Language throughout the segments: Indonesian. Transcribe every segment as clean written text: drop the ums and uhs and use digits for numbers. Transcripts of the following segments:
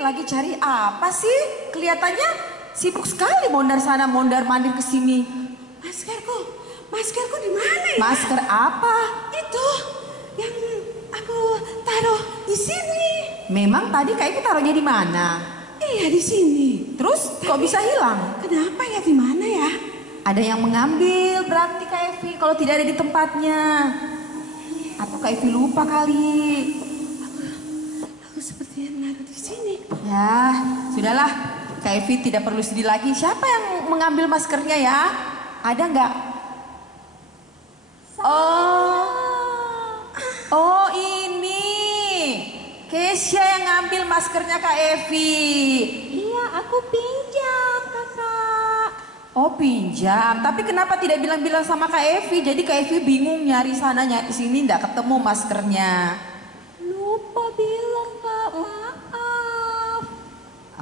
lagi cari apa sih? Kelihatannya sibuk sekali mondar sana mondar mandir ke sini. Maskerku di mana ya? Masker apa? Itu yang aku taruh di sini. Memang tadi Kak Evi taruhnya di mana? Iya di sini. Terus kok bisa hilang? Kenapa ya, di mana ya? Ada yang mengambil berarti Kak Evi kalau tidak ada di tempatnya. Atau Kak Evi lupa kali. Aku sepertinya menaruh di sini. Ya, sudahlah. Kak Evi tidak perlu sedih lagi. Siapa yang mengambil maskernya ya? Ada nggak? Oh ini. Keisha yang ngambil maskernya Kak Evi. Iya, aku pinjam, Kakak. Oh pinjam, tapi kenapa tidak bilang-bilang sama Kak Evi? Jadi Kak Evi bingung nyari sana nyari sini nggak ketemu maskernya. Lupa bilang, Kak. Maaf.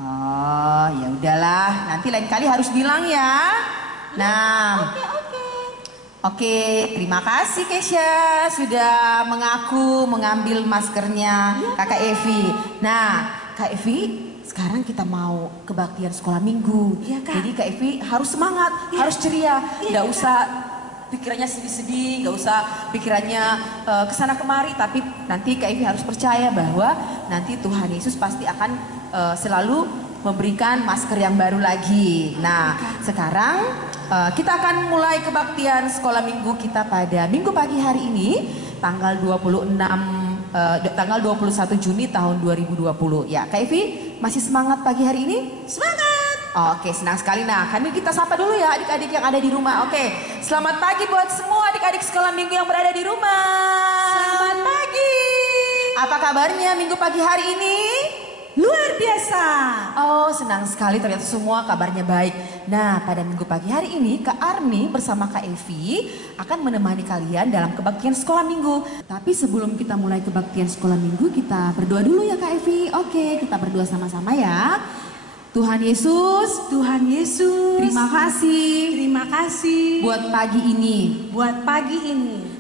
Oh ya udahlah, nanti lain kali harus bilang ya. Nah, oke, terima kasih Keisha sudah mengaku mengambil maskernya Kakak Evi. Nah, Kak Evi, sekarang kita mau kebaktian sekolah minggu. Iya, Kak. Jadi Kak Evi harus semangat, harus ceria. Nggak usah pikirannya sedih-sedih, nggak usah pikirannya kesana kemari. Tapi nanti Kak Evi harus percaya bahwa nanti Tuhan Yesus pasti akan selalu memberikan masker yang baru lagi. Nah, sekarang kita akan mulai kebaktian sekolah minggu kita pada minggu pagi hari ini, tanggal 21 Juni tahun 2020. Ya, Kak Evi masih semangat pagi hari ini? Semangat! Oke, senang sekali. Nah, kami kita sapa dulu ya adik-adik yang ada di rumah. Oke, selamat pagi buat semua adik-adik sekolah minggu yang berada di rumah. Selamat pagi! Apa kabarnya minggu pagi hari ini? Luar biasa! Oh, senang sekali ternyata semua kabarnya baik. Nah, pada minggu pagi hari ini Kak Arni bersama Kak Evi akan menemani kalian dalam kebaktian sekolah minggu. Tapi sebelum kita mulai kebaktian sekolah minggu, kita berdoa dulu ya Kak Evi. Oke, kita berdoa sama-sama ya. Tuhan Yesus, terima kasih buat pagi ini.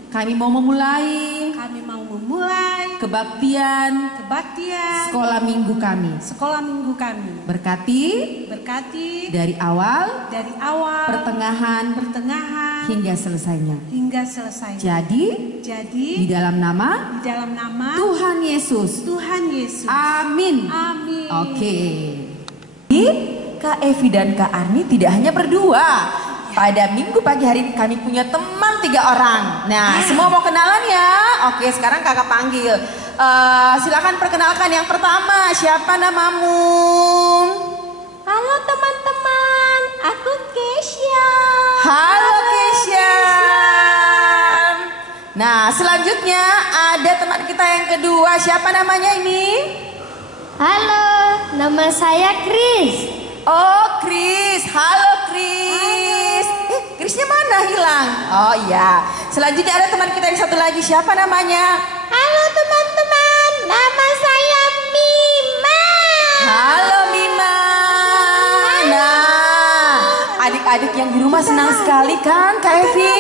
Kami mau memulai kebaktian sekolah minggu kami. Berkati dari awal, pertengahan hingga selesainya. Jadi di dalam nama Tuhan Yesus. Amin. Oke. Kak Evi dan Kak Arni tidak hanya berdua. Pada minggu pagi hari ini kami punya teman 3 orang. Nah, semua mau kenalan ya? Oke, sekarang kakak panggil. Silakan perkenalkan yang pertama. Siapa namamu? Halo teman-teman, aku Keisha. Halo Keisha. Nah, selanjutnya ada teman kita yang kedua. Siapa namanya ini? Halo, nama saya Chris. Oh, Chris. Halo, Chris. Chrisnya mana hilang? Oh iya. Selanjutnya ada teman kita yang satu lagi. Siapa namanya? Halo teman-teman, nama saya Mima. Halo Mima. Nah, adik-adik yang di rumah senang sekali kan, Kak Evi?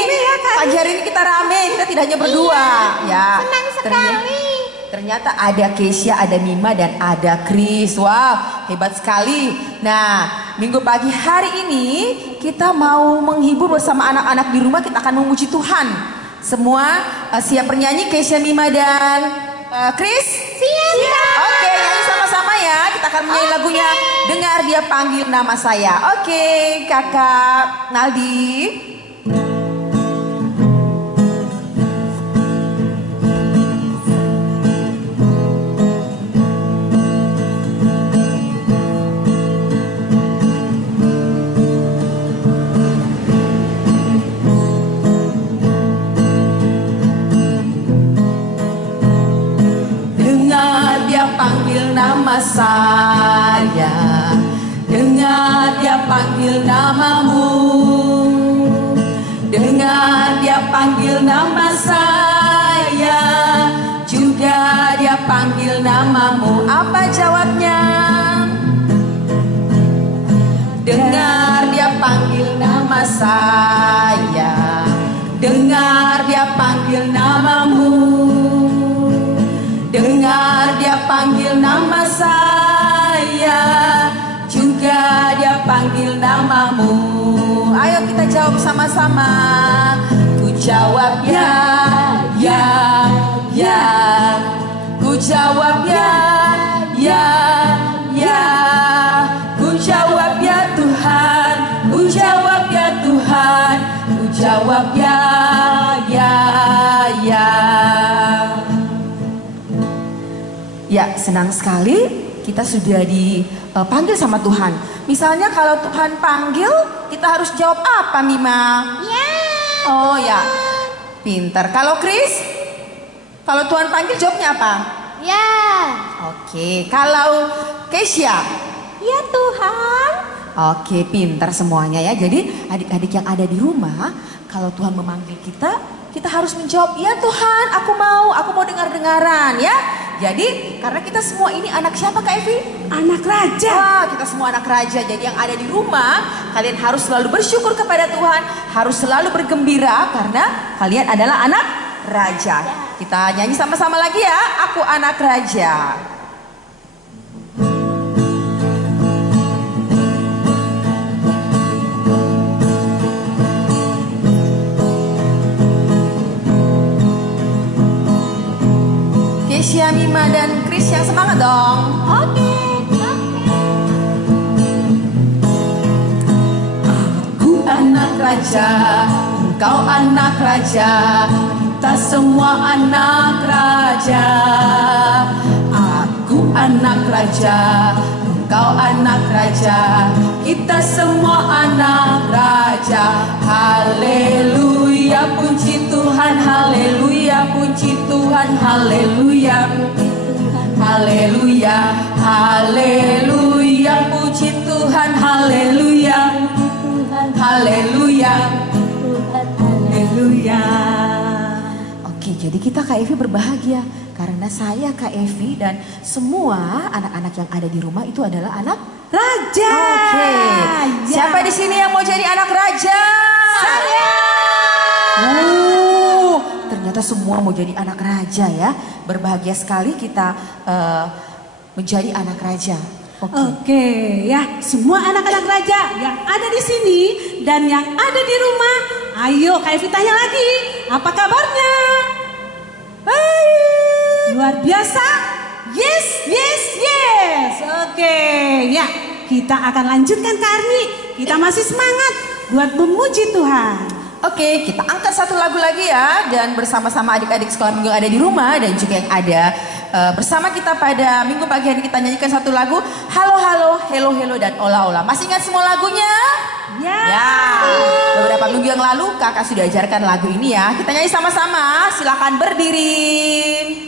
Pagi hari ini kita rame, kita tidak hanya berdua. Ya. Senang sekali. Ternyata ada Keisha, ada Mima, dan ada Chris. Wow, hebat sekali. Nah, minggu pagi hari ini kita mau menghibur bersama anak-anak di rumah. Kita akan memuji Tuhan. Semua siap bernyanyi, Keisha, Mima, dan Chris? Siap. Oke, nyanyi sama-sama ya. Kita akan menyanyi lagunya Dengar Dia Panggil Nama Saya. Oke, Kakak Naldi. Panggil nama saya, dengar dia panggil namamu, dengar dia panggil nama saya, juga dia panggil namamu. Apa jawabnya? Dengar dia panggil nama saya, dengar dia panggil namamu, dengar dia panggil nama saya, namamu. Ayo kita jawab sama-sama. Ku jawab ya, ya, ya. Ku jawab ya, ya, ya. Ku jawab ya Tuhan, ku jawab ya Tuhan, ku jawab ya, ya, ya. Ya, senang sekali kita sudah dipanggil sama Tuhan. Misalnya kalau Tuhan panggil, kita harus jawab apa, Mima? Ya. Oh ya, pintar. Kalau Chris, kalau Tuhan panggil jawabnya apa? Ya. Oke, kalau Keisha? Ya Tuhan. Oke, pintar semuanya ya. Jadi adik-adik yang ada di rumah, kalau Tuhan memanggil kita, kita harus menjawab, ya Tuhan, aku mau dengar-dengaran ya. Jadi karena kita semua ini anak siapa Kak Evi? Anak raja. Wah, kita semua anak raja. Jadi yang ada di rumah, kalian harus selalu bersyukur kepada Tuhan, harus selalu bergembira karena kalian adalah anak raja. Kita nyanyi sama-sama lagi ya, aku anak raja. Keisha, Mima, dan Chris yang semangat dong. Oke. Aku anak raja, engkau anak raja, kita semua anak raja. Aku anak raja, engkau anak raja, kita semua anak raja. Haleluya, puji Tuhan, haleluya, puji Tuhan, haleluya. Haleluya, haleluya, puji Tuhan, haleluya. Haleluya, haleluya. Oke, jadi kita Kak Evi berbahagia karena saya Kak Evi dan semua anak-anak yang ada di rumah itu adalah anak Raja. Oke. Ya. Siapa di sini yang mau jadi anak raja? Saya. Ternyata semua mau jadi anak raja ya. Berbahagia sekali kita menjadi anak raja. Oke, ya, semua anak-anak raja yang ada di sini dan yang ada di rumah, ayo Kak Evi tanya lagi, apa kabarnya? Baik, luar biasa. Yes, yes, yes. Oke, ya, kita akan lanjutkan Kak Arni. Kita masih semangat buat memuji Tuhan. Oke, kita angkat satu lagu lagi ya. Dan bersama-sama adik-adik sekolah minggu yang ada di rumah dan juga yang ada bersama kita pada minggu pagi hari kita nyanyikan satu lagu. Halo, halo, hello, hello, dan ola, ola. Masih ingat semua lagunya? Ya. Beberapa minggu yang lalu kakak sudah ajarkan lagu ini ya. Kita nyanyi sama-sama, silakan berdiri.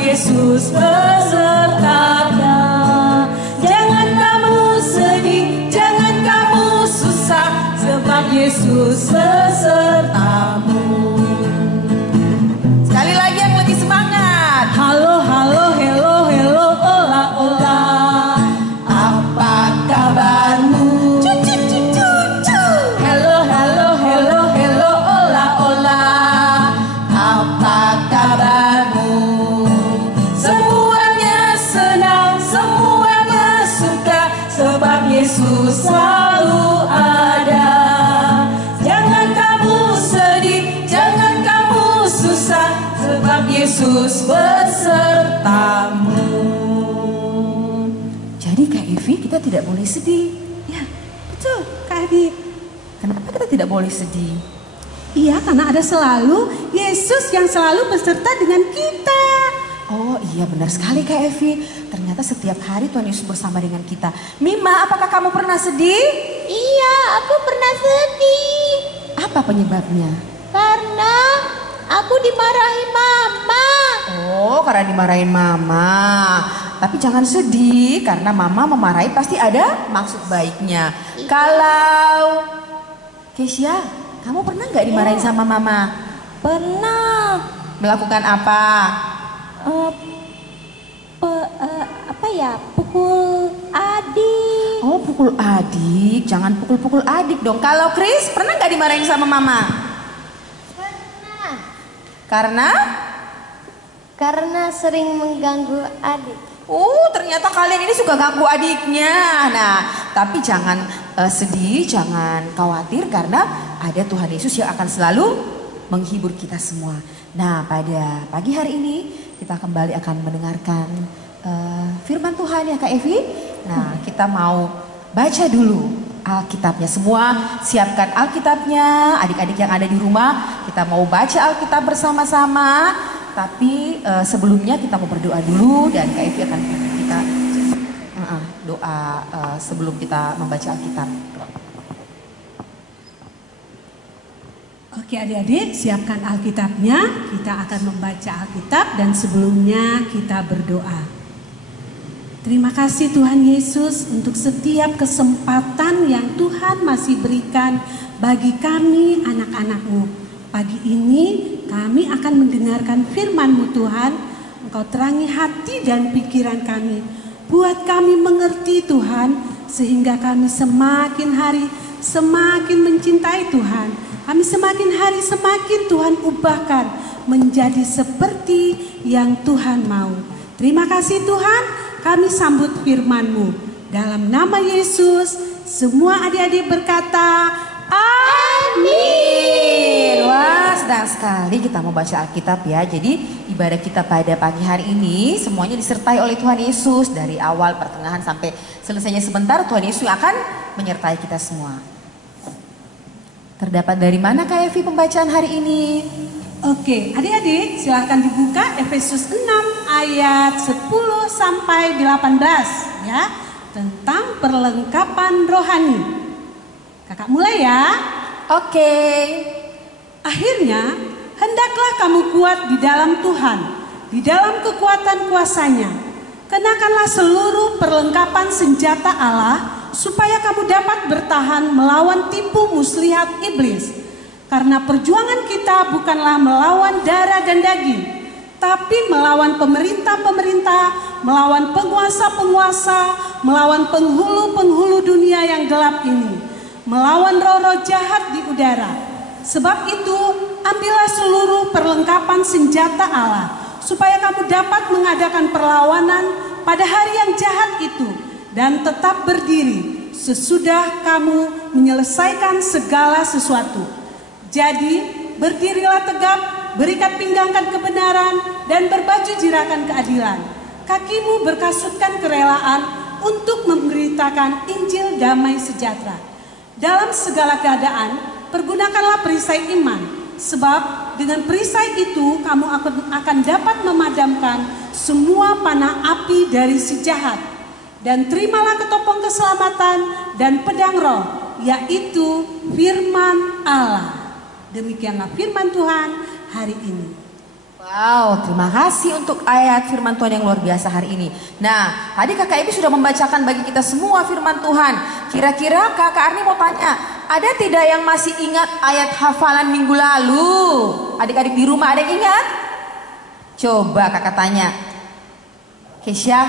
Yesus besertanya. Jangan kamu sedih, jangan kamu susah, sebab Yesus besertamu. Sekali lagi yang lebih semangat. Halo, halo, hello, hello, ola, ola. Apa kabarmu? Cucu, cucu, cucu. Hello, halo, hello, hello, ola, ola. Apa kabarmu? Yesus selalu ada. Jangan kamu sedih, jangan kamu susah, sebab Yesus besertamu. Jadi Kak Evi, kita tidak boleh sedih. Ya, betul Kak Evi. Kenapa kita tidak boleh sedih? Iya, karena ada selalu Yesus yang selalu beserta dengan kita. Oh iya, benar sekali Kak Evi. Ternyata ternyata setiap hari Tuhan Yesus bersama dengan kita. Mima, apakah kamu pernah sedih? Iya, aku pernah sedih. Apa penyebabnya? Karena aku dimarahi mama. Oh, karena dimarahin mama. Tapi jangan sedih, karena mama memarahi pasti ada maksud baiknya. Kalau Kesia, kamu pernah nggak dimarahin sama mama? Pernah. Melakukan apa? Pukul adik. Oh, pukul adik. Jangan pukul-pukul adik dong. Kalau Chris, pernah nggak dimarahin sama mama? Pernah. Karena sering mengganggu adik. Ternyata kalian ini suka ganggu adiknya. Nah, tapi jangan sedih, jangan khawatir, karena ada Tuhan Yesus yang akan selalu menghibur kita semua. Nah, pada pagi hari ini kita kembali akan mendengarkan firman Tuhan ya Kak Evi. Nah, kita mau baca dulu Alkitabnya. Semua siapkan Alkitabnya, adik-adik yang ada di rumah. Kita mau baca Alkitab bersama-sama. Tapi sebelumnya kita mau berdoa dulu, dan Kak Evi akan kita doa sebelum kita membaca Alkitab. Oke adik-adik, siapkan Alkitabnya. Kita akan membaca Alkitab dan sebelumnya kita berdoa. Terima kasih Tuhan Yesus untuk setiap kesempatan yang Tuhan masih berikan bagi kami anak-anak-Mu. Pagi ini kami akan mendengarkan firman-Mu Tuhan. Engkau terangi hati dan pikiran kami. Buat kami mengerti Tuhan, sehingga kami semakin hari semakin mencintai Tuhan. Kami semakin hari semakin Tuhan ubahkan menjadi seperti yang Tuhan mau. Terima kasih Tuhan, kami sambut firman-Mu. Dalam nama Yesus, semua adik-adik berkata, amin. Wah, senang sekali kita mau baca Alkitab ya. Jadi ibadah kita pada pagi hari ini semuanya disertai oleh Tuhan Yesus. Dari awal, pertengahan, sampai selesainya sebentar, Tuhan Yesus akan menyertai kita semua. Terdapat dari mana Kak Evi pembacaan hari ini? Oke, adik-adik silahkan dibuka Efesus 6 ayat 10 sampai 18 ya. Tentang perlengkapan rohani. Kakak mulai ya. Oke. Akhirnya, hendaklah kamu kuat di dalam Tuhan, di dalam kekuatan kuasa-Nya. Kenakanlah seluruh perlengkapan senjata Allah, supaya kamu dapat bertahan melawan tipu muslihat iblis. Karena perjuangan kita bukanlah melawan darah dan daging, tapi melawan pemerintah-pemerintah, melawan penguasa-penguasa, melawan penghulu-penghulu dunia yang gelap ini, melawan roh-roh jahat di udara. Sebab itu, ambillah seluruh perlengkapan senjata Allah, supaya kamu dapat mengadakan perlawanan pada hari yang jahat itu, dan tetap berdiri sesudah kamu menyelesaikan segala sesuatu. Jadi berdirilah tegap, berikat pinggangkan kebenaran, dan berbaju jirakan keadilan. Kakimu berkasutkan kerelaan untuk memberitakan Injil damai sejahtera. Dalam segala keadaan, pergunakanlah perisai iman, sebab dengan perisai itu kamu akan dapat memadamkan semua panah api dari si jahat. Dan terimalah ketopong keselamatan dan pedang roh, yaitu firman Allah. Demikianlah firman Tuhan hari ini. Wow, terima kasih untuk ayat firman Tuhan yang luar biasa hari ini. Nah, tadi Kakak Evi sudah membacakan bagi kita semua firman Tuhan. Kira-kira Kakak Arni mau tanya, ada tidak yang masih ingat ayat hafalan minggu lalu? Adik-adik di rumah ada yang ingat? Coba Kakak tanya. Kesia?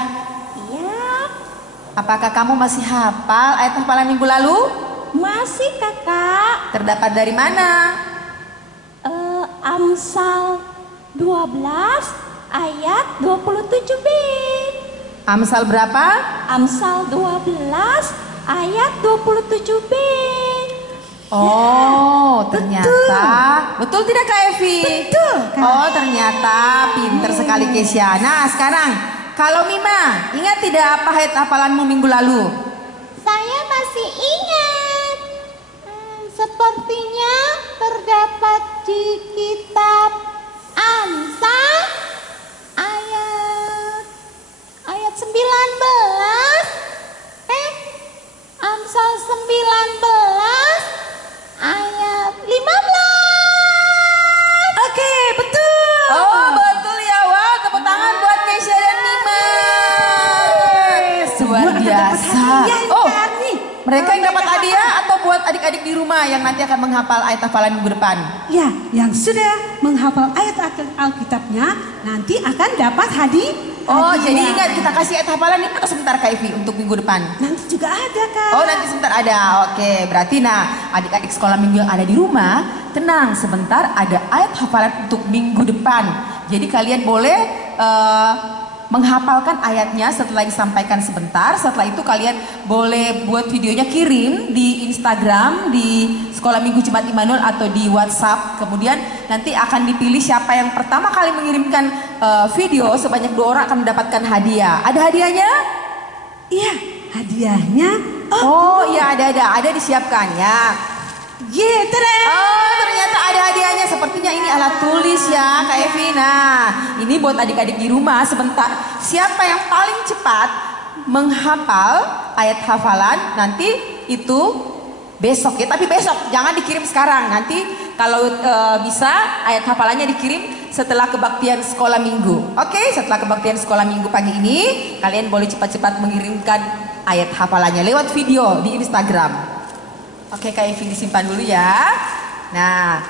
Apakah kamu masih hafal ayat hafalan minggu lalu? Masih Kakak. Terdapat dari mana? Amsal 12 ayat 27b. Amsal berapa? Amsal 12 ayat 27b. Oh, ternyata betul tidak Kak Evi? Betul, Kak. Oh, ternyata pinter sekali Kesia. Nah, sekarang kalau Mima, ingat tidak apa ayat hafalanmu minggu lalu? Saya masih ingat. Sepertinya terdapat di kitab Amsal ayat 19. Amsal 19 ayat 15. Oke, betul. Oh, betul ya. Wow, tepuk tangan buat Keisha dan Nima. Luar biasa. Oh, mereka yang dapat hadiah atau buat adik-adik di rumah yang nanti akan menghafal ayat hafalan minggu depan? Ya, yang sudah menghafal ayat Alkitabnya nanti akan dapat hadiah. Oh, jadi ingat kita kasih ayat hafalan ini atau sebentar Kak Evi untuk minggu depan? Nanti juga ada, Kak. Oh, nanti sebentar ada. Oke, berarti adik-adik sekolah minggu yang ada di rumah, tenang sebentar ada ayat hafalan untuk minggu depan. Jadi kalian boleh menghafalkan ayatnya setelah disampaikan sebentar. Setelah itu kalian boleh buat videonya, kirim di Instagram, di Sekolah Minggu Jemaat Immanuel atau di WhatsApp. Kemudian nanti akan dipilih siapa yang pertama kali mengirimkan video sebanyak 2 orang akan mendapatkan hadiah. Ada hadiahnya? Iya, hadiahnya. Oh iya, ada disiapkan ya. Oh, ternyata ada hadiahnya. Sepertinya ini alat tulis ya Kak Evi. Nah, ini buat adik-adik di rumah sebentar. Siapa yang paling cepat menghafal ayat hafalan nanti itu besok ya. Tapi besok, jangan dikirim sekarang. Nanti kalau bisa ayat hafalannya dikirim setelah kebaktian sekolah minggu. Oke, setelah kebaktian sekolah minggu pagi ini kalian boleh cepat-cepat mengirimkan ayat hafalannya lewat video di Instagram. Oke, Kak Evi disimpan dulu ya. Nah,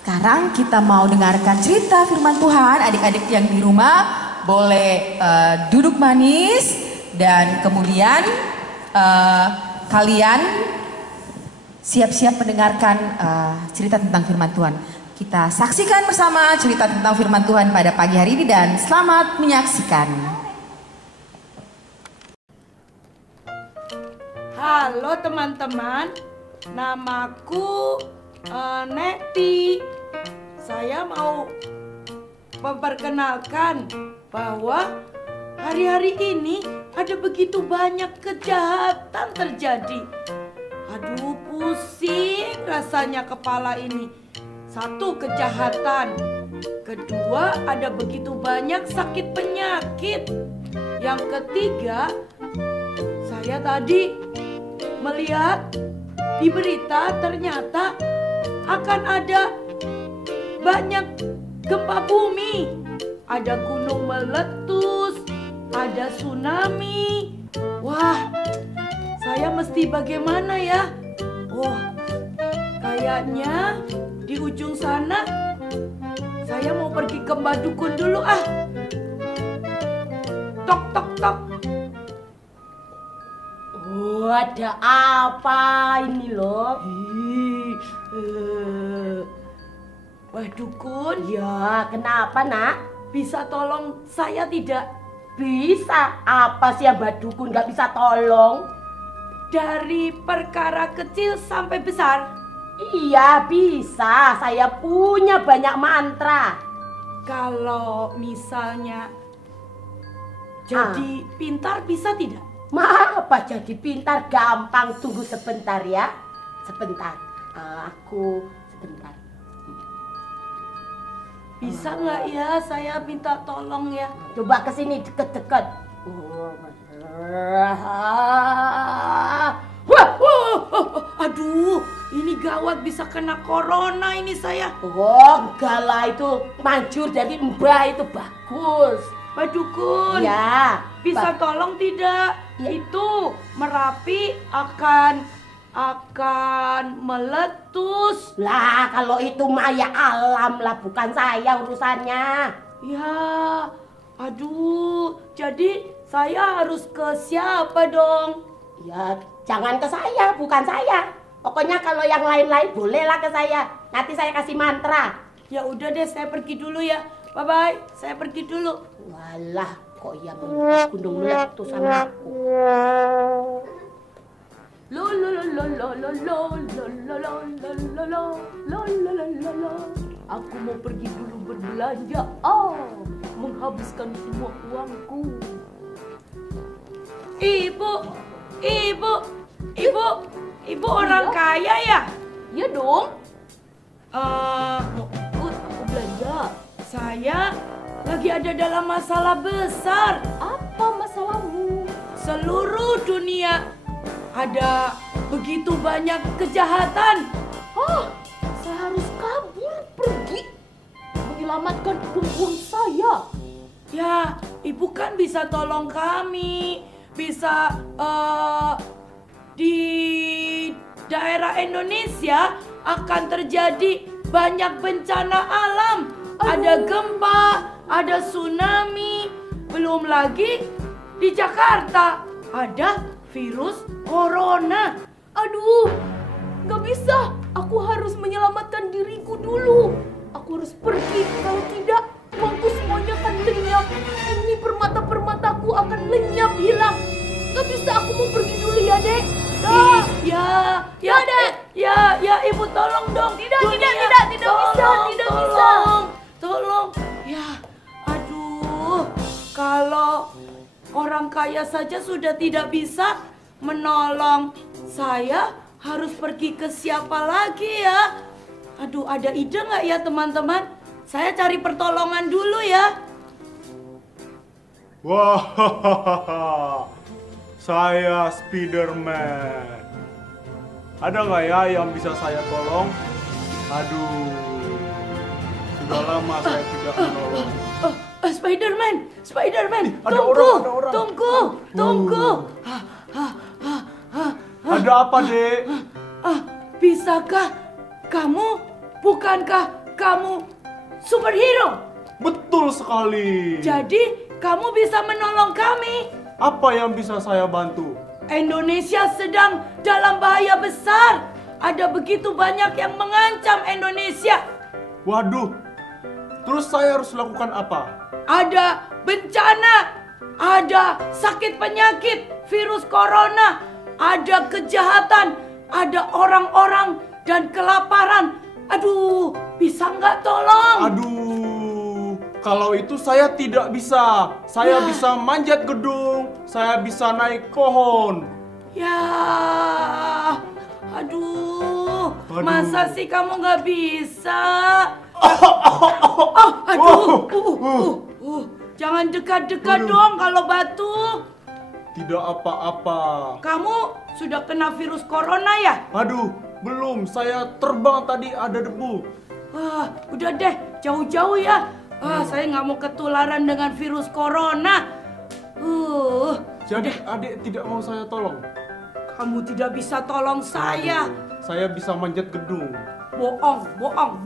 sekarang kita mau dengarkan cerita firman Tuhan. Adik-adik yang di rumah boleh duduk manis dan kemudian kalian siap-siap mendengarkan cerita tentang firman Tuhan. Kita saksikan bersama cerita tentang firman Tuhan pada pagi hari ini dan selamat menyaksikan. Halo teman-teman. Namaku Neti. Saya mau memperkenalkan bahwa hari-hari ini ada begitu banyak kejahatan terjadi. Aduh, pusing rasanya kepala ini. Satu, kejahatan. Kedua, ada begitu banyak sakit penyakit. Yang ketiga, saya tadi melihat di berita ternyata akan ada banyak gempa bumi. Ada gunung meletus, ada tsunami. Wah, saya mesti bagaimana ya? Oh, kayaknya di ujung sana saya mau pergi ke Mbak Dukun dulu ah. Tok tok tok. Oh, ada apa ini loh? Wah Dukun, Ya, kenapa nak? bisa tolong saya tidak? Bisa, apa sih yang Mbak Dukun gak bisa tolong? Dari perkara kecil sampai besar. Iya bisa, saya punya banyak mantra. Kalau misalnya jadi pintar bisa tidak? Apa jadi pintar gampang, tunggu sebentar ya. Sebentar, aku sebentar. Bisa nggak ya saya minta tolong ya? Coba kesini deket-deket. Aduh, ini gawat bisa kena corona ini saya. Oh, enggak lah, itu manjur dari Mbak itu bagus. Pak Dukun, Ya, bisa tolong tidak? Ya. Itu Merapi akan meletus. Lah, kalau itu maya alam lah, bukan saya urusannya. Ya, aduh, jadi saya harus ke siapa dong? Ya, jangan ke saya, bukan saya. Pokoknya kalau yang lain-lain bolehlah ke saya. Nanti saya kasih mantra. Ya udah deh, saya pergi dulu ya. Bye bye, saya pergi dulu. Walah, kok yang gunung meletus sama aku. Lo lo lo lo lo lo lo lo lo lo lo lo lo lo lo. Aku mau pergi dulu berbelanja. Menghabiskan semua uangku. Ibu orang kaya ya? Ya dong. Aku belanja. Saya lagi ada dalam masalah besar. Apa masalahmu? seluruh dunia ada begitu banyak kejahatan. Saya harus kabur pergi menyelamatkan gembung saya. Ya, ibu kan bisa tolong kami. Bisa di daerah Indonesia akan terjadi banyak bencana alam. Ada gempa, ada tsunami, belum lagi di Jakarta ada virus corona. Aduh, gak bisa. Aku harus menyelamatkan diriku dulu. Aku harus pergi, kalau tidak uangku semuanya akan lenyap. Ini permata-permataku akan lenyap, hilang. Gak bisa, aku mau pergi dulu ya, Dek. Ya, Dek. Ya, Ibu tolong dong. Tidak bisa. Tolong. Ya, aduh. Kalau orang kaya saja sudah tidak bisa menolong, saya harus pergi ke siapa lagi ya? Aduh, ada ide nggak ya teman-teman? Saya cari pertolongan dulu ya. Wah, saya Spiderman. Ada nggak ya yang bisa saya tolong? Aduh, sudah lama saya tidak menolong. Spiderman, Ada orang. tunggu. Ada apa, Dek? Bisakah bukankah kamu superhero? Betul sekali. Jadi kamu bisa menolong kami. Apa yang bisa saya bantu? Indonesia sedang dalam bahaya besar. Ada begitu banyak yang mengancam Indonesia. Waduh, terus saya harus lakukan apa? Ada bencana, ada sakit penyakit, virus corona, ada kejahatan, ada orang-orang dan kelaparan. Aduh, bisa nggak tolong? Aduh, kalau itu saya tidak bisa. Saya bisa manjat gedung, saya bisa naik pohon. Ya, aduh. Masa sih kamu nggak bisa? Jangan dekat-dekat dong kalau batuk. Tidak apa-apa. Kamu sudah kena virus corona ya? Aduh, belum. Saya terbang tadi ada debu. Udah deh, jauh-jauh ya. Saya nggak mau ketularan dengan virus corona. Jadi adik tidak mau saya tolong? Kamu tidak bisa tolong saya. Saya bisa manjat gedung. Bohong.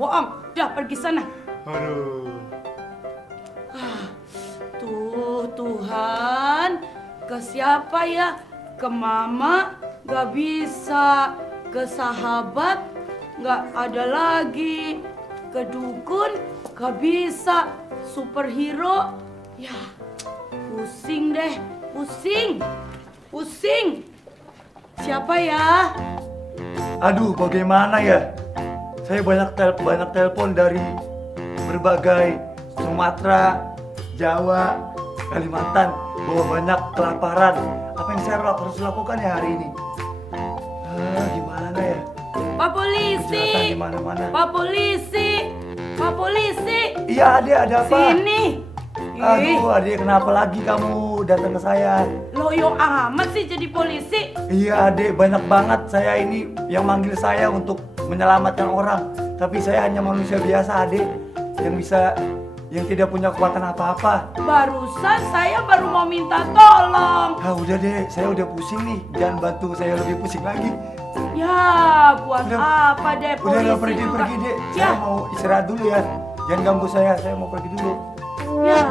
Udah pergi sana. Aduh. Tuhan, ke siapa ya? Ke mama gak bisa, ke sahabat gak ada lagi, ke dukun gak bisa, superhero ya pusing deh, pusing. Siapa ya? Aduh, bagaimana ya? Saya banyak telepon dari berbagai Sumatera, Jawa, Kalimantan, bahwa banyak kelaparan. Apa yang saya harus lakukan ya hari ini? Gimana ya? Pak Polisi! Di mana-mana. Pak Polisi! Iya, Ade, ada apa? Sini! Aduh, Ade, kenapa lagi kamu datang ke saya? Loyo amat sih jadi polisi. Iya, Ade, banyak banget saya ini yang manggil saya untuk menyelamatkan orang. Tapi saya hanya manusia biasa, Ade, yang tidak punya kekuatan apa-apa. Barusan saya baru mau minta tolong. Udah deh, saya udah pusing nih. Jangan bantu saya lebih pusing lagi. Ya, buat apa deh polisi? Udah pergi deh. Ya. Saya mau istirahat dulu ya. Jangan ganggu saya mau pergi dulu. Ya.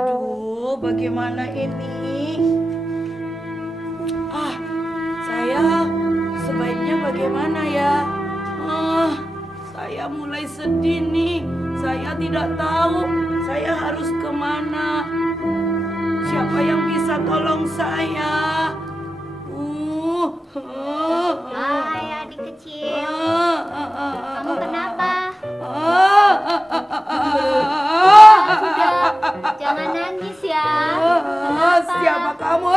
Aduh, bagaimana ini? Saya sebaiknya bagaimana ya? Saya mulai sedih nih. Saya tidak tahu saya harus kemana. Siapa yang bisa tolong saya? Hai adik kecil, kamu kenapa? Sudah, jangan nangis ya. Siapa kamu?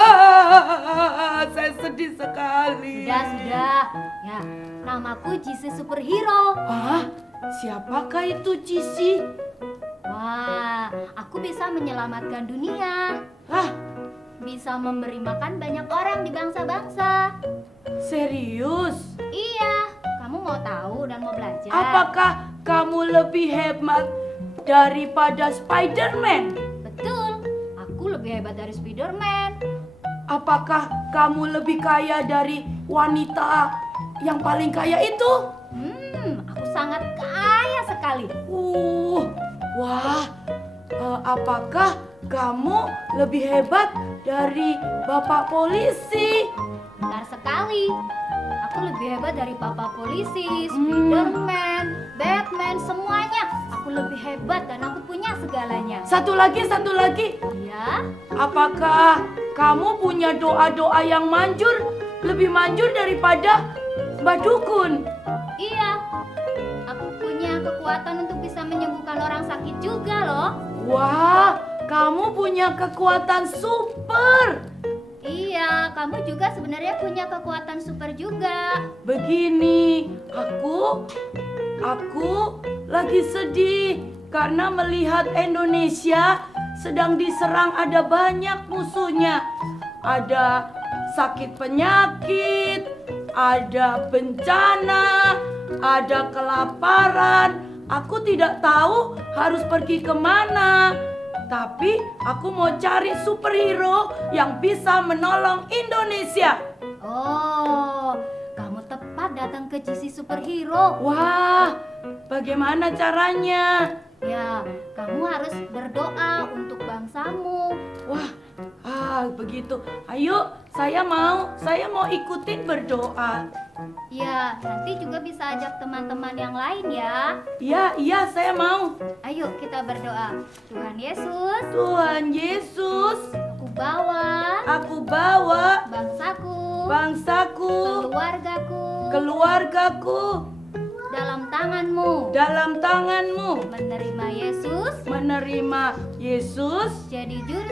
Saya sedih sekali. Sudah. Ya, namaku Jisi Superhero. Siapakah itu Jisi? Wah, aku bisa menyelamatkan dunia. bisa memberi makan banyak orang di bangsa-bangsa. Serius? Iya, kamu mau tahu dan mau belajar? Apakah kamu lebih hebat daripada Spider-Man? Betul, aku lebih hebat dari Spider-Man. Apakah kamu lebih kaya dari wanita yang paling kaya itu? Aku sangat kaya sekali. Wah, apakah kamu lebih hebat dari Bapak Polisi? Benar sekali. Aku lebih hebat dari Bapak Polisi, Spiderman, Batman, semuanya. Aku lebih hebat dan aku punya segalanya. Satu lagi. Ya? Apakah kamu punya doa-doa yang manjur, lebih manjur daripada Mbak Dukun? Iya. Aku punya kekuatan untuk bisa menyembuhkan orang sakit juga loh. Wah, kamu punya kekuatan super. Iya, kamu juga sebenarnya punya kekuatan super juga. Begini, aku lagi sedih karena melihat Indonesia sedang diserang, ada banyak musuhnya. Ada sakit penyakit, ada bencana, ada kelaparan. Aku tidak tahu harus pergi kemana. Tapi aku mau cari superhero yang bisa menolong Indonesia. Oh, kamu tepat datang ke GC Superhero. Wah, bagaimana caranya? Ya, kamu harus berdoa untuk bangsamu. Wah, begitu. Ayo, saya mau ikutin berdoa. Ya, nanti juga bisa ajak teman-teman yang lain ya. Iya, saya mau. Ayo kita berdoa. Tuhan Yesus, aku bawa bangsaku, keluargaku dalam tanganmu. Menerima Yesus jadi juru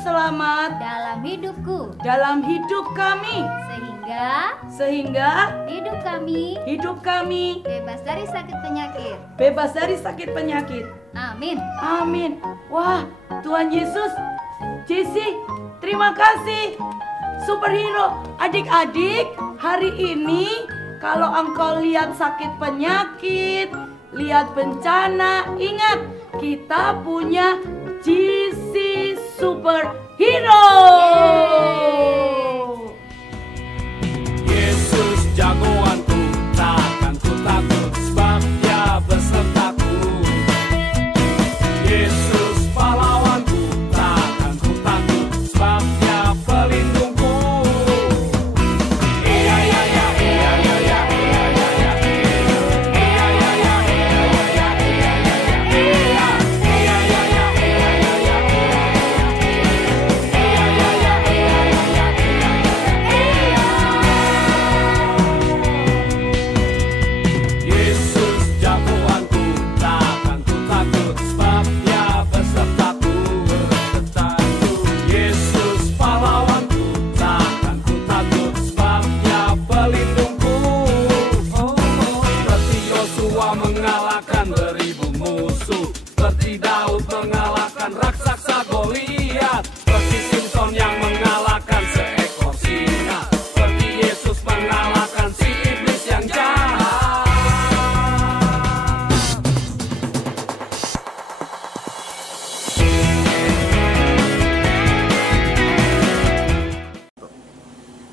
selamat dalam hidup kami sehingga hidup kami bebas dari sakit penyakit. Amin. Wah, Tuhan Yesus, Jesse, terima kasih. Superhero, adik-adik, hari ini kalau engkau lihat sakit penyakit, lihat bencana, ingat kita punya GC Superhero. Yesus jagoanku, takkan ku takut sebab Dia besertaku. Yesus pahlawanku, takkan ku takut sebab Dia pelindungku.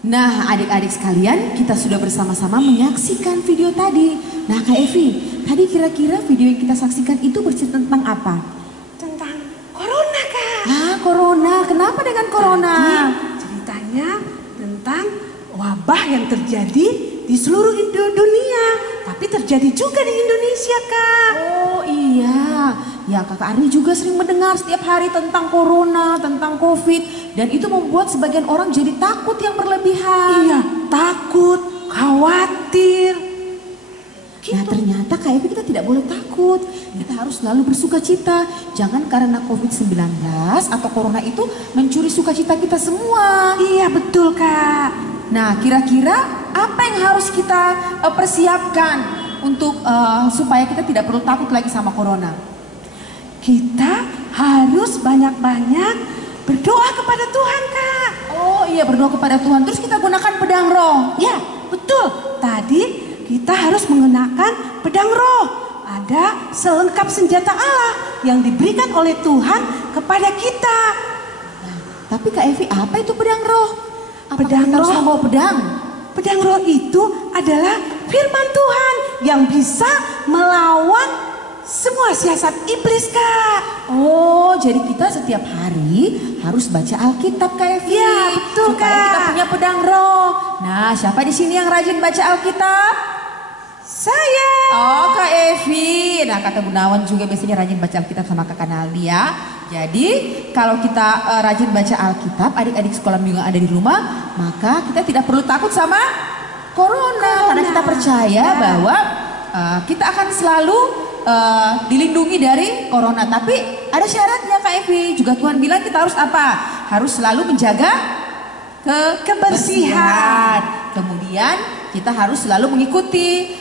Nah, adik-adik sekalian, kita sudah bersama-sama menyaksikan video tadi. Nah, Kak Evi, tadi kira-kira video yang kita saksikan itu bercerita tentang apa? Tentang corona, Kak. Ah, corona. Kenapa dengan corona? Ceritanya tentang wabah yang terjadi di seluruh dunia, tapi terjadi juga di Indonesia, Kak. Oh iya, ya Kakak Arni juga sering mendengar setiap hari tentang corona, tentang COVID. Dan itu membuat sebagian orang jadi takut yang berlebihan. Iya, takut, khawatir. Nah ternyata Kak Evi kita tidak boleh takut. Kita harus selalu bersuka cita. Jangan karena COVID-19 atau corona itu mencuri sukacita kita semua. Iya betul, Kak. Nah kira-kira apa yang harus kita persiapkan untuk supaya kita tidak perlu takut lagi sama corona? Kita harus banyak-banyak berdoa kepada Tuhan, Kak. Oh iya, berdoa kepada Tuhan. Terus kita gunakan pedang roh. Ya, betul. Tadi kita harus mengenakan pedang roh. Ada selengkap senjata Allah yang diberikan oleh Tuhan kepada kita. Tapi Kak Evi, apa itu pedang roh? Pedang roh, membawa pedang. Pedang roh itu adalah firman Tuhan yang bisa melawan semua siasat iblis, Kak. Oh, jadi kita setiap hari harus baca Alkitab, Kak Evi. Ya, betul, supaya Kak. kita punya pedang roh. Nah, siapa di sini yang rajin baca Alkitab? Saya. Oh, Kak Evi. Nah, Kakak Gunawan juga biasanya rajin baca Alkitab sama Kakak Naldia. Jadi, kalau kita rajin baca Alkitab, adik-adik sekolah minggu yang ada di rumah, maka kita tidak perlu takut sama corona. Karena kita percaya bahwa kita akan selalu dilindungi dari corona. Tapi ada syaratnya, Kak Evi. Juga Tuhan bilang kita harus apa? Harus selalu menjaga kebersihan. Kemudian kita harus selalu mengikuti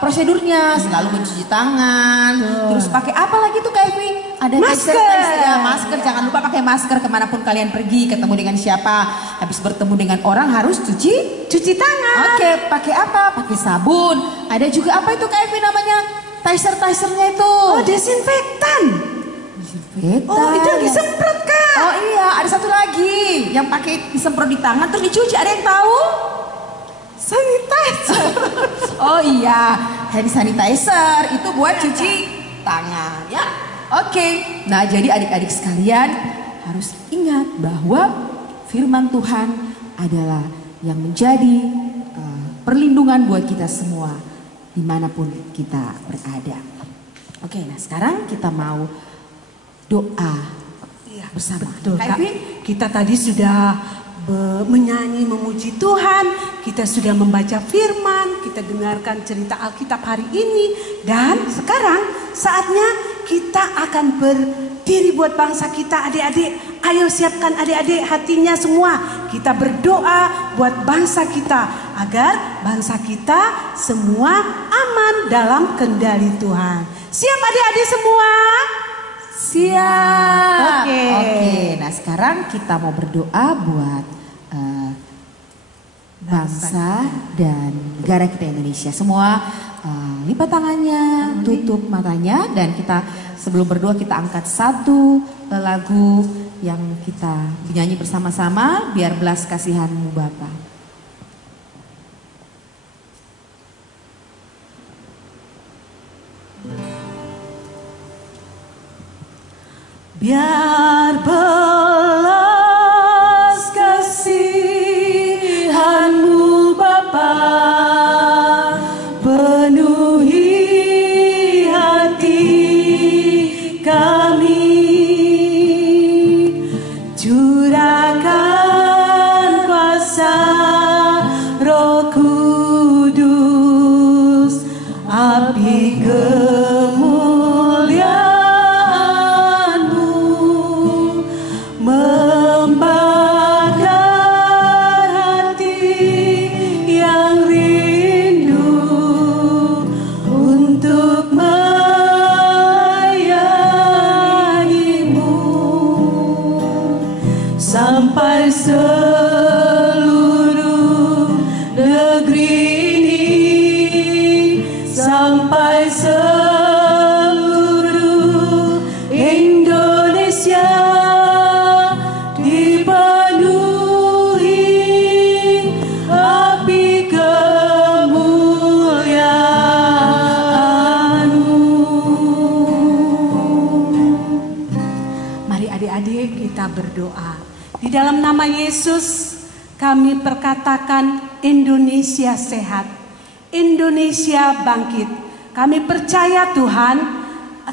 prosedurnya, selalu mencuci tangan. Terus pakai apa lagi tuh, Kak Evi? Ada masker. Ya, masker. Jangan lupa pakai masker kemanapun kalian pergi, ketemu dengan siapa. Habis bertemu dengan orang harus cuci tangan. Oke, pakai apa? Pakai sabun. Ada juga apa itu, Kak Evi, namanya? Taser-tasernya itu. Oh, desinfektan. Oh, itu yang disemprot, Kak. Oh iya, ada satu lagi yang pakai disemprot di tangan terus dicuci. Ada yang tahu? Sanitizer. Oh iya, hand sanitizer itu buat cuci tangan, ya. Oke. Nah, jadi adik-adik sekalian harus ingat bahwa firman Tuhan adalah yang menjadi perlindungan buat kita semua dimanapun kita berada. Oke, nah sekarang kita mau doa bersama. Betul, Kak. Kita tadi sudah menyanyi memuji Tuhan, kita sudah membaca firman, kita dengarkan cerita Alkitab hari ini, dan sekarang saatnya kita akan berdiri buat bangsa kita, adik-adik. Ayo siapkan adik-adik hatinya semua. Kita berdoa buat bangsa kita agar bangsa kita semua aman dalam kendali Tuhan. Siap adik-adik semua? Siap. Oke. Nah sekarang kita mau berdoa buat bangsa dan negara kita Indonesia. Semua lipat tangannya, tutup matanya, dan kita sebelum berdoa kita angkat satu lagu yang kita nyanyi bersama-sama, Biar Belas Kasihan-Mu Bapa. Biar belas kasihan-Mu Bapa penuhi hati kami, curahkan kuasa Roh Kudus, api sampai seluruh negeri ini, sampai seluruh Indonesia dipenuhi api kemuliaan-Mu. Mari adik-adik kita berdoa. Di dalam nama Yesus kami perkatakan Indonesia sehat, Indonesia bangkit. Kami percaya Tuhan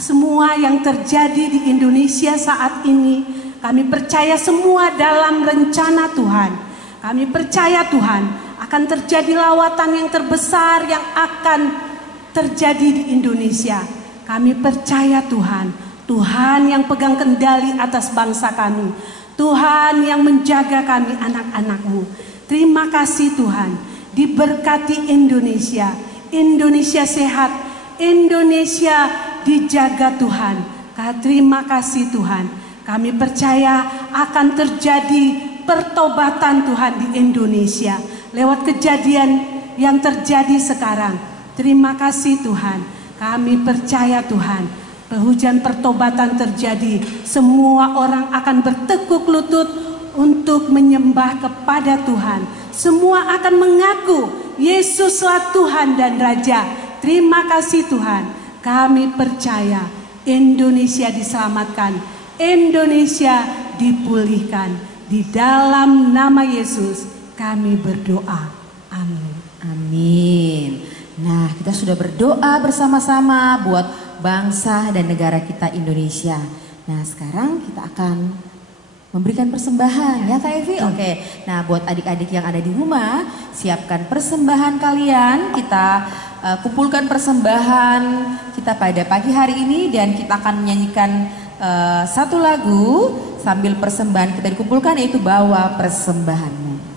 semua yang terjadi di Indonesia saat ini, kami percaya semua dalam rencana Tuhan. Kami percaya Tuhan akan terjadi lawatan yang terbesar yang akan terjadi di Indonesia. Kami percaya Tuhan, Tuhan yang pegang kendali atas bangsa kami. Tuhan yang menjaga kami anak-anak-Mu. Terima kasih Tuhan, diberkati Indonesia. Indonesia sehat, Indonesia dijaga Tuhan. Terima kasih Tuhan. Kami percaya akan terjadi pertobatan Tuhan di Indonesia lewat kejadian yang terjadi sekarang. Terima kasih Tuhan. Kami percaya Tuhan, hujan pertobatan terjadi. Semua orang akan bertekuk lutut untuk menyembah kepada Tuhan. Semua akan mengaku Yesuslah Tuhan dan Raja. Terima kasih Tuhan. Kami percaya Indonesia diselamatkan, Indonesia dipulihkan. Di dalam nama Yesus kami berdoa. Amin. Amin. Nah, kita sudah berdoa bersama-sama buat bangsa dan negara kita Indonesia. Nah, sekarang kita akan memberikan persembahan ya Kak Evi. Oke. Nah, buat adik-adik yang ada di rumah, siapkan persembahan kalian. Kita kumpulkan persembahan kita pada pagi hari ini dan kita akan menyanyikan satu lagu sambil persembahan kita dikumpulkan, yaitu Bawa Persembahanmu.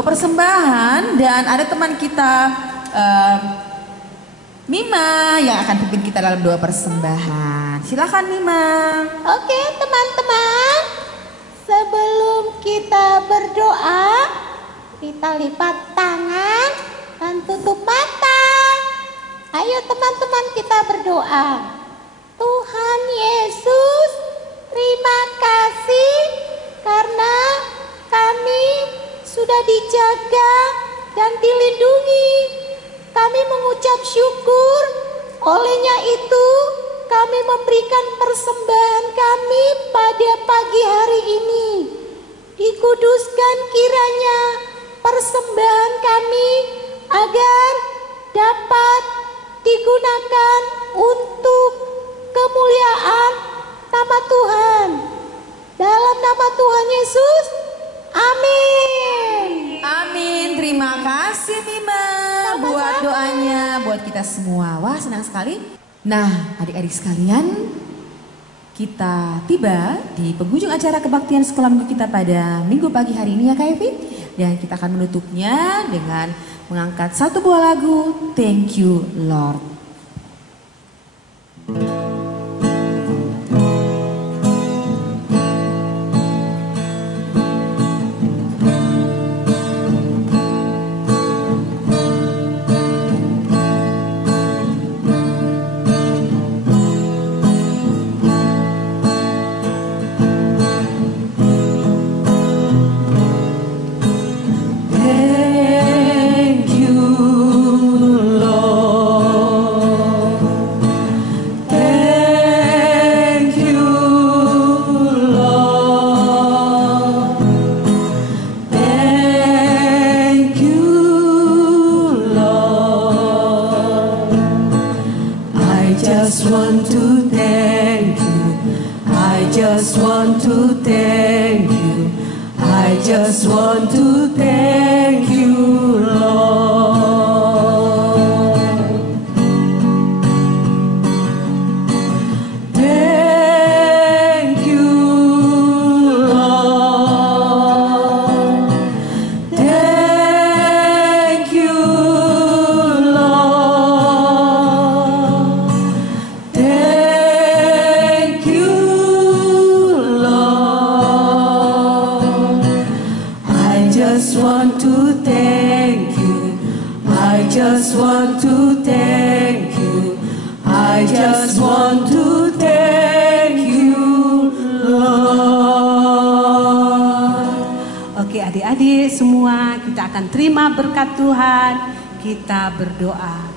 Persembahan dan ada teman kita Mima yang akan pimpin kita dalam doa persembahan. Silakan Mima. Oke teman-teman, sebelum kita berdoa, kita lipat tangan dan tutup mata. Ayo teman-teman kita berdoa. Tuhan Yesus, terima kasih karena kami sudah dijaga dan dilindungi. Kami mengucap syukur, olehnya itu kami memberikan persembahan kami pada pagi hari ini. Dikuduskan kiranya persembahan kami agar dapat digunakan untuk kemuliaan nama Tuhan. Dalam nama Tuhan Yesus, amin. Amin. Terima kasih Mima buat doanya buat kita semua. Wah, senang sekali. Nah, adik-adik sekalian, kita tiba di penghujung acara kebaktian sekolah minggu kita pada minggu pagi hari ini ya Kak Evi. Dan kita akan menutupnya dengan mengangkat satu buah lagu, Thank You Lord. Lord. just want to thank you. I just want to thank you. I just want to thank you, Lord. Oke, adik-adik semua, kita akan terima berkat Tuhan. Kita berdoa.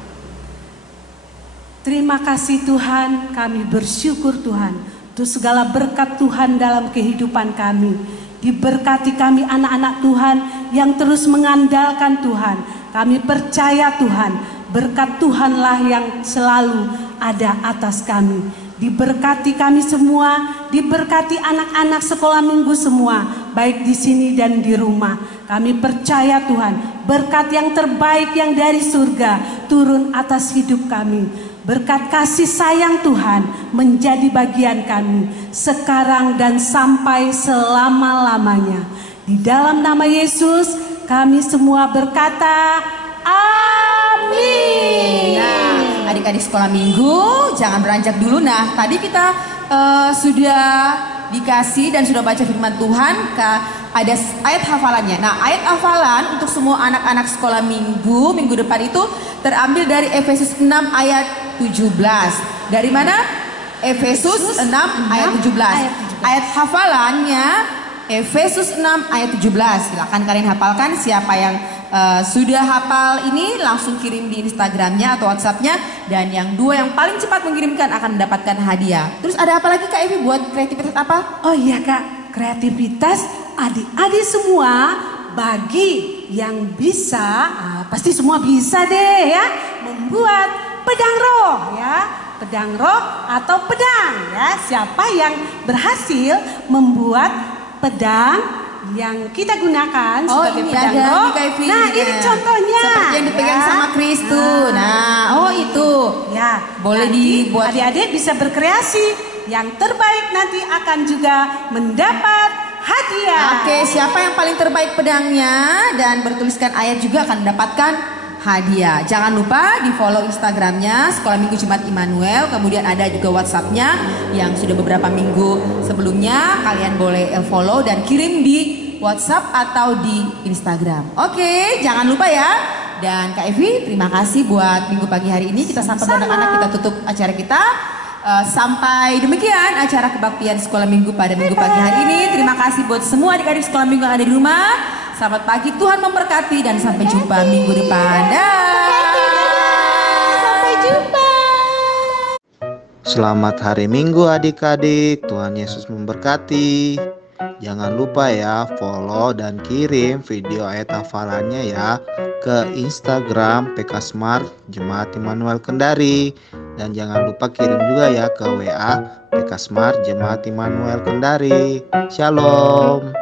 Terima kasih Tuhan, kami bersyukur Tuhan untuk segala berkat Tuhan dalam kehidupan kami. Diberkati kami anak-anak Tuhan yang terus mengandalkan Tuhan. Kami percaya Tuhan, berkat Tuhanlah yang selalu ada atas kami. Diberkati kami semua, diberkati anak-anak sekolah minggu semua, baik di sini dan di rumah. Kami percaya Tuhan, berkat yang terbaik yang dari surga turun atas hidup kami. Berkat kasih sayang Tuhan menjadi bagian kami sekarang dan sampai selama-lamanya. Di dalam nama Yesus kami semua berkata amin. Nah, adik-adik sekolah minggu jangan beranjak dulu. Nah, tadi kita sudah dikasih dan sudah baca firman Tuhan, ada ayat hafalannya. Nah, ayat hafalan untuk semua anak-anak sekolah minggu depan itu terambil dari Efesus 6 ayat 17. Dari mana? Efesus 6 ayat 17. Ayat hafalannya Efesus 6 ayat 17. Silakan kalian hafalkan. Siapa yang sudah hafal ini langsung kirim di Instagramnya atau WhatsAppnya. Dan yang dua yang paling cepat mengirimkan akan mendapatkan hadiah. Terus ada apa lagi Kak Evi buat kreativitas apa? Oh iya Kak, kreativitas adik-adik semua. Bagi yang bisa, pasti semua bisa deh ya, membuat pedang roh ya, pedang roh atau pedang ya. Siapa yang berhasil membuat pedang yang kita gunakan sebagai pedang roh? Nah ini contohnya. Seperti yang dipegang sama Kris tuh. Nah, itu. Ya, boleh dibuat. Adik-adik bisa berkreasi. Yang terbaik nanti akan juga mendapat hadiah. Oke, siapa yang paling terbaik pedangnya dan bertuliskan ayat juga akan mendapatkan hadiah. Jangan lupa di follow Instagramnya Sekolah Minggu Jemaat Immanuel. Kemudian ada juga WhatsAppnya yang sudah beberapa minggu sebelumnya. Kalian boleh follow dan kirim di WhatsApp atau di Instagram. Oke, jangan lupa ya. Dan Kak Evi, terima kasih buat minggu pagi hari ini. Kita sampai anak-anak kita tutup acara kita. Sampai demikian acara kebaktian sekolah minggu pada minggu pagi hari ini. Terima kasih buat semua adik-adik sekolah minggu yang ada di rumah. Selamat pagi, Tuhan memberkati dan sampai jumpa minggu depan. Sampai jumpa. Selamat hari Minggu adik-adik. Tuhan Yesus memberkati. Jangan lupa ya follow dan kirim video ayat hafalannya ya ke Instagram PK Smart Jemaat Immanuel Kendari. Dan jangan lupa kirim juga ya ke WA PK Smart Jemaat Immanuel Kendari. Shalom.